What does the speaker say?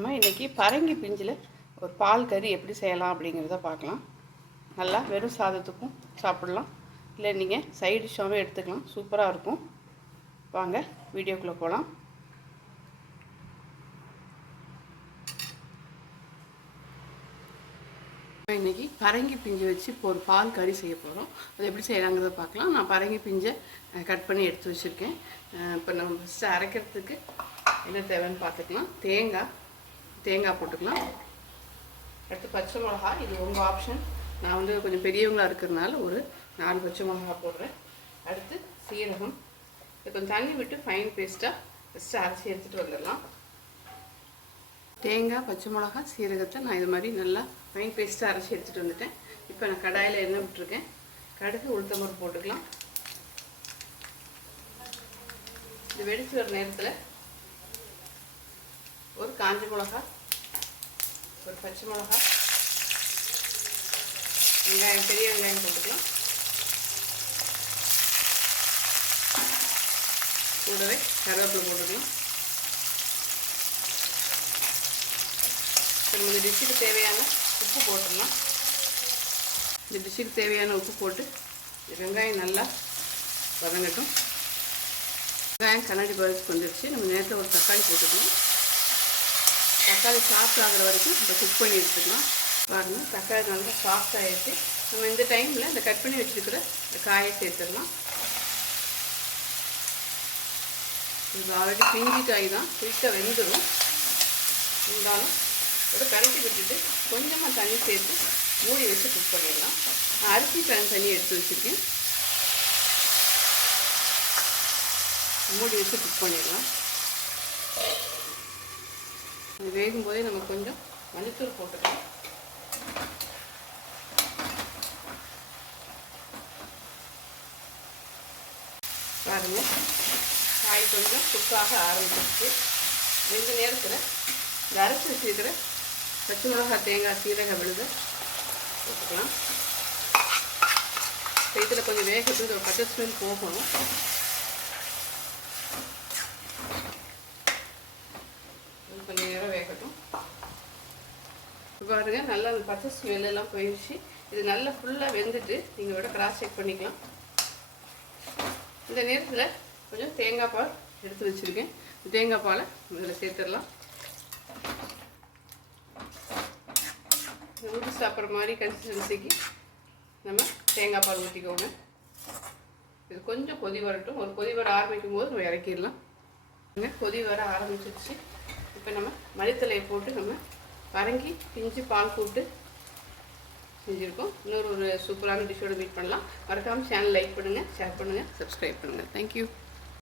நம்ம இன்றைக்கி பரங்கி பிஞ்சில் ஒரு பால் கறி எப்படி செய்யலாம் அப்படிங்கிறத பார்க்கலாம். நல்லா வெறும் சாதத்துக்கும் சாப்பிடலாம். இல்லை நீங்கள் சைடு டிஷ்ஷாகவே எடுத்துக்கலாம். சூப்பராக இருக்கும். வாங்க வீடியோக்குள்ளே போகலாம் இன்றைக்கி பரங்கி பிஞ்சு வச்சு இப்போ ஒரு பால் கறி செய்ய போகிறோம் அது எப்படி செய்யலாங்கிறத பார்க்கலாம். நான் பரங்கி பிஞ்சை கட் பண்ணி எடுத்து வச்சுருக்கேன். இப்போ நம்ம ஃபஸ்ட்டு அரைக்கிறதுக்கு என்ன தேவைன்னு பார்த்துக்கலாம். தேங்காய் தேங்காய் போட்டுக்கலாம். அடுத்து பச்சை மிளகா இது உங்கள் ஆப்ஷன் நான் வந்து கொஞ்சம் பெரியவங்களாக இருக்கிறதுனால ஒரு நாலு பச்சை மிளகா போடுறேன். அடுத்து சீரகம். இது கொஞ்சம் தண்ணி விட்டு ஃபைன் பேஸ்ட்டாக ஃபஸ்ட்டு அரைச்சி எடுத்துகிட்டு வந்துடலாம். தேங்காய் பச்சை மிளகா சீரகத்தை நான் இது மாதிரி நல்லா ஃபைன் பேஸ்ட்டாக அரைச்சி எடுத்துகிட்டு வந்துட்டேன். இப்போ நான் கடாயில் எண்ணெய் விட்டுருக்கேன். கடுகு உளுத்தம்பருப்பு போட்டுக்கலாம். இது வெடிச்சு வர நேரத்தில் ஒரு காஞ்ச மிளகா ஒரு பச்சை மிளகா வெங்காயம் பெரிய வெங்காயம் போட்டுக்கலாம். கூடவே கருவேப்பிலை போட்டுக்கலாம். இந்த டிஷ்ஷுக்கு தேவையான உப்பு போட்டுடலாம். இந்த டிஷ்ஷுக்கு தேவையான உப்பு போட்டு இந்த வெங்காயம் நல்லா வதங்கட்டும். வெங்காயம் கண்ணாடி பழத்துக்கு வந்துடுச்சு நம்ம நேரத்தில் ஒரு தக்காளி போட்டுக்கணும் தக்காளி சாஃப்ட் ஆகிற வரைக்கும் இந்த குக் பண்ணி எடுத்துக்கலாம் பாருங்கள் தக்காளி நல்லா சாஃப்ட் ஆகிடுச்சு நம்ம இந்த டைமில் இந்த கட் பண்ணி வச்சுருக்கிற இந்த காயை சேர்த்துடலாம். இது ஆல்ரெடி பிஞ்சி காய் தான். குயிக்காக வெந்துடும் இருந்தாலும் ஒரு கரண்டி விட்டுட்டு கொஞ்சமாக தண்ணி சேர்த்து மூடி வச்சு குக் பண்ணிடலாம். அரிசி பேன் தண்ணி எடுத்து வச்சுருக்கேன். மூடி வச்சு குக் பண்ணிடலாம். இது வேகும் போதே நம்ம கொஞ்சம் மஞ்சத்தூள் போட்டுக்கலாம். பாருங்கள் காய் கொஞ்சம் குக்காக ஆரம்பிச்சிருச்சு இந்த நேரத்தில் இந்த அரைச்சி வச்சுருக்கிற பச்சை மிளகாய் தேங்காய் சீரக விழுது போட்டுக்கலாம். இதில் கொஞ்சம் வேகத்துக்கு ஒரு பச்சை ஸ்மெல் போகணும். பாருங்கள் நல்லா அந்த பச்சை ஸ்மெல் எல்லாம் போயிடுச்சு இது நல்லா ஃபுல்லாக வெந்துட்டு நீங்கள் விட கிராஸ் செக் பண்ணிக்கலாம். இந்த நேரத்தில் கொஞ்சம் தேங்காய் பால் எடுத்து வச்சுருக்கேன். தேங்காய் பாலை இதில் சேர்த்துடலாம். ஊற்றி சாப்பிட்ற மாதிரி கன்சிஸ்டன்சிக்கு நம்ம தேங்காய் பால் ஊற்றிக்கோங்க. இது கொஞ்சம் கொதி வரட்டும். ஒரு கொதி வர ஆரம்பிக்கும் போது நம்ம இறக்கிடலாம். கொதி வர ஆரம்பிச்சிருச்சு. இப்போ நம்ம மளித்தலையை போட்டு நம்ம பரங்கி பிஞ்சு பால் கூட்டு செஞ்சுருக்கோம். இன்னொரு ஒரு சூப்பரான டிஷ்ஷோட மீட் பண்ணலாம். மறக்காமல் சேனல் லைக் பண்ணுங்கள் ஷேர் பண்ணுங்கள் சப்ஸ்கிரைப் பண்ணுங்கள் தேங்க்யூ